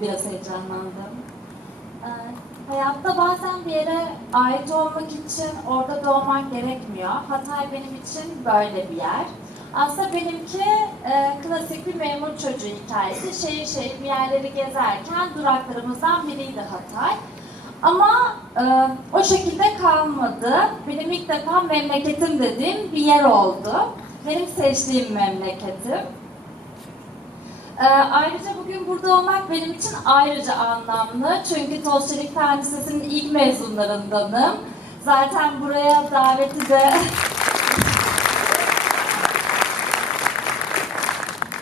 biraz heyecanlandım. Ee, hayatta bazen bir yere ait olmak için orada doğmak gerekmiyor. Hatay benim için böyle bir yer. Aslında benimki e, klasik bir memur çocuğu hikayesi. Şehir şehir bir yerleri gezerken duraklarımızdan biriydi Hatay. Ama e, o şekilde kalmadı. Benim ilk defa memleketim dediğim bir yer oldu. Benim seçtiğim memleketim. Ee, ayrıca bugün burada olmak benim için ayrıca anlamlı. Çünkü Tolşelik Fen Lisesi'nin ilk mezunlarındanım. Zaten buraya daveti de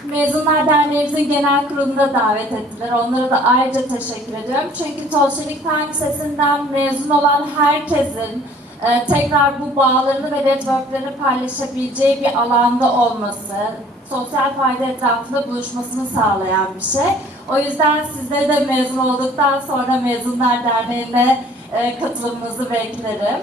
Mezunlar Derneğimizin genel kurulunda davet ettiler. Onlara da ayrıca teşekkür ediyorum. Çünkü Tolşelik Fen Lisesi'nden mezun olan herkesin e, tekrar bu bağlarını ve networklerini paylaşabileceği bir alanda olması, sosyal fayda etrafında buluşmasını sağlayan bir şey. O yüzden sizleri de mezun olduktan sonra Mezunlar Derneği'ne e, katılımınızı beklerim.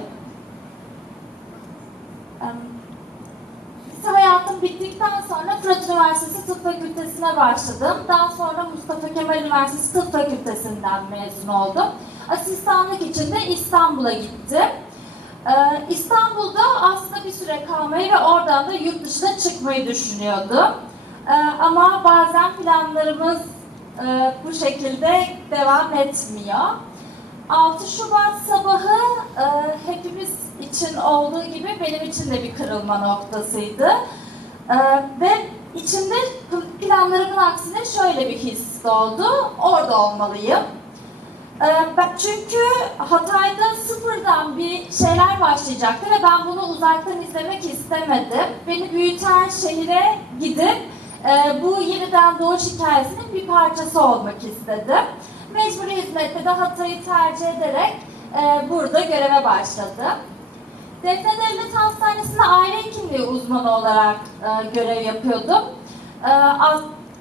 Lise hayatım bittikten sonra Fırat Üniversitesi Tıp Fakültesine başladım. Daha sonra Mustafa Kemal Üniversitesi Tıp Fakültesinden mezun oldum. Asistanlık için de İstanbul'a gittim. Ee, İstanbul'da aslında bir süre kalmayı ve oradan da yurt dışına çıkmayı düşünüyordum. Ee, ama bazen planlarımız e, bu şekilde devam etmiyor. 6 Şubat sabahı e, hepimiz için olduğu gibi benim için de bir kırılma noktasıydı. E, ve içimde planlarımın aksine şöyle bir his doğdu. Orada olmalıyım. E, ben çünkü Hatay'da sıfırdan bir şeyler başlayacaktı ve ben bunu uzaktan izlemek istemedim. Beni büyüten şehire gidip e, bu yeniden doğuş hikayesinin bir parçası olmak istedim. Mecburi hizmette de Hatay'ı tercih ederek e, burada göreve başladım. Defne Devlet Hastanesi'nde aile hekimliği uzmanı olarak e, görev yapıyordum.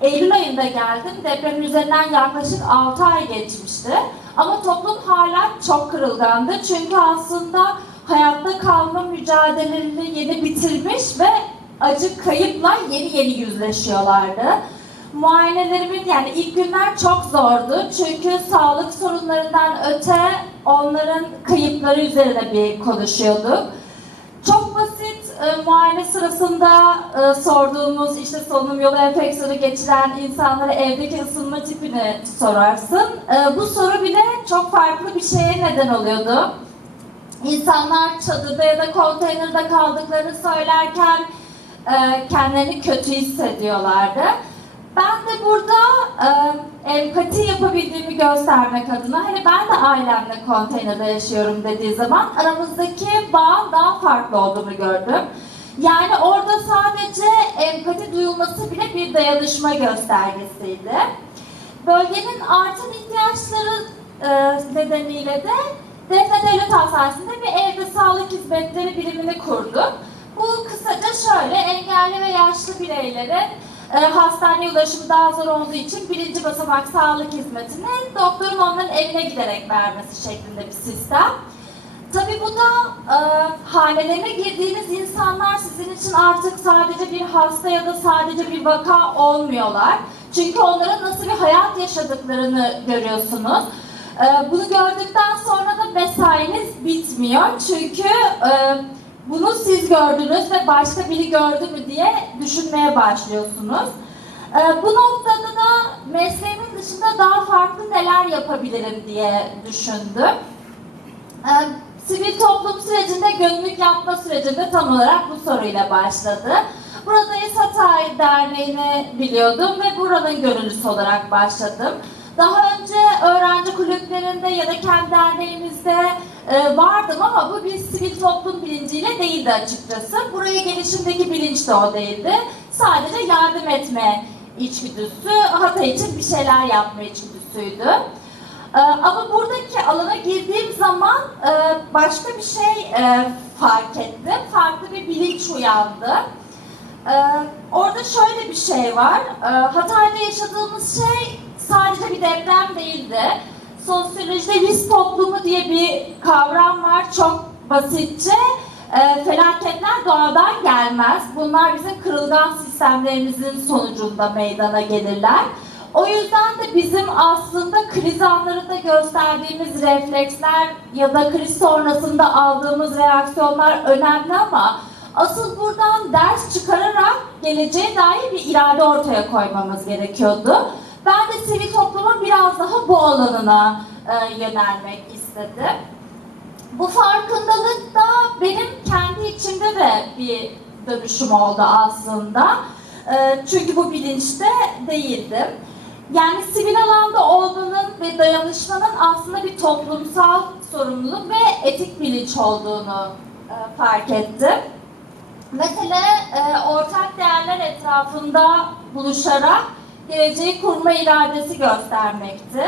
Eylül ayında geldim. Depremin üzerinden yaklaşık 6 ay geçmişti. Ama toplum hala çok kırılgandı. Çünkü aslında hayatta kalma mücadelelerini yeni bitirmiş ve acı kayıpla yeni yeni yüzleşiyorlardı. Muayenelerimin yani ilk günler çok zordu. Çünkü sağlık sorunlarından öte onların kayıpları üzerine bir konuşuyorduk. Muayene sırasında e, sorduğumuz işte solunum yolu enfeksiyonu geçiren insanlara evdeki ısınma tipini sorarsın. E, bu soru bile çok farklı bir şeye neden oluyordu. İnsanlar çadırda ya da konteynerde kaldıklarını söylerken e, kendilerini kötü hissediyorlardı. Ben de burada e, empati yapabildiğimi göstermek adına hani ben de ailemle konteynerde yaşıyorum dediği zaman aramızdaki bağın daha farklı olduğunu gördüm. Yani orada sadece empati duyulması bile bir dayanışma göstergesiydi. Bölgenin artan ihtiyaçları e, nedeniyle de Defne Devlet Hastanesi'nde bir evde sağlık hizmetleri birimini kurduk. Bu kısaca şöyle, engelli ve yaşlı bireylere e, hastaneye ulaşımı daha zor olduğu için birinci basamak sağlık hizmetini doktorun onların evine giderek vermesi şeklinde bir sistem. Tabii bu da e, hanelerine girdiğiniz insanlar sizin için artık sadece bir hasta ya da sadece bir vaka olmuyorlar. Çünkü onların nasıl bir hayat yaşadıklarını görüyorsunuz. E, bunu gördükten sonra da mesainiz bitmiyor. Çünkü e, bunu siz gördünüz ve başka biri gördü mü diye düşünmeye başlıyorsunuz. E, bu noktada da mesleğimin dışında daha farklı neler yapabilirim diye düşündüm. Ee, Sivil toplum sürecinde gönüllülük yapma sürecinde tam olarak bu soruyla başladı. Burada Hatay Derneği'ni biliyordum ve buranın gönüllüsü olarak başladım. Daha önce öğrenci kulüplerinde ya da kendi derneğimizde e, vardım ama bu bir sivil toplum bilinciyle değildi açıkçası. Buraya gelişimdeki bilinç de o değildi. Sadece yardım etme içgüdüsü, Hatay için bir şeyler yapma içgüdüsüydü. Ee, ama buradaki alana girdiğim zaman e, başka bir şey e, fark ettim. Farklı bir bilinç uyandı. Ee, orada şöyle bir şey var. Ee, Hatay'da yaşadığımız şey sadece bir deprem değildi. Sosyolojide risk toplumu diye bir kavram var. Çok basitçe e, felaketler doğadan gelmez. Bunlar bizim kırılgan sistemlerimizin sonucunda meydana gelirler. O yüzden de bizim aslında kriz anlarında gösterdiğimiz refleksler ya da kriz sonrasında aldığımız reaksiyonlar önemli ama asıl buradan ders çıkararak geleceğe dair bir irade ortaya koymamız gerekiyordu. Ben de sivil toplumun biraz daha bu alanına e, yönelmek istedim. Bu farkındalık da benim kendi içimde de bir dönüşüm oldu aslında. Ee, Çünkü bu bilinçte değildim. Yani sivil alanda olmanın ve dayanışmanın aslında bir toplumsal sorumluluk ve etik bilinç olduğunu e, fark ettim. Mesele e, ortak değerler etrafında buluşarak geleceği kurma iradesi göstermekti.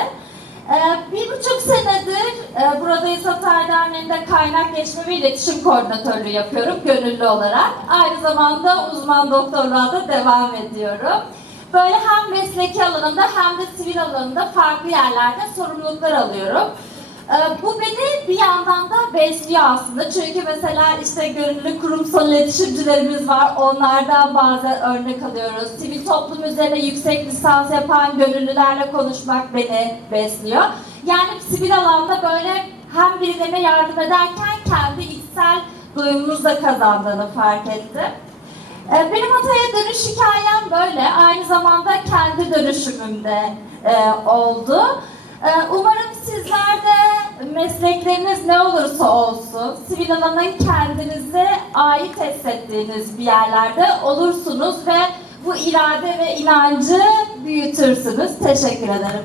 Ee, bir buçuk senedir e, burada İzatay Derneği'nde kaynak geçme ve iletişim koordinatörlüğü yapıyorum gönüllü olarak. Aynı zamanda uzman doktorluğa da devam ediyorum. Böyle hem mesleki alanında hem de sivil alanında farklı yerlerde sorumluluklar alıyorum. Ee, Bu beni bir yandan da besliyor aslında. Çünkü mesela işte gönüllü kurumsal iletişimcilerimiz var. Onlardan bazen örnek alıyoruz. Sivil toplum üzerine yüksek lisans yapan gönüllülerle konuşmak beni besliyor. Yani sivil alanda böyle hem birilerine yardım ederken kendi içsel doyumumuzu da kazandığını fark ettim. Ee, Benim Hatay'a dönüş hikayem böyle. Aynı zamanda kendi dönüşümümde e, oldu. Ee, Umarım sizler de meslekleriniz ne olursa olsun, sivil alanın kendinize ait hissettiğiniz bir yerlerde olursunuz ve bu irade ve inancı büyütürsünüz. Teşekkür ederim.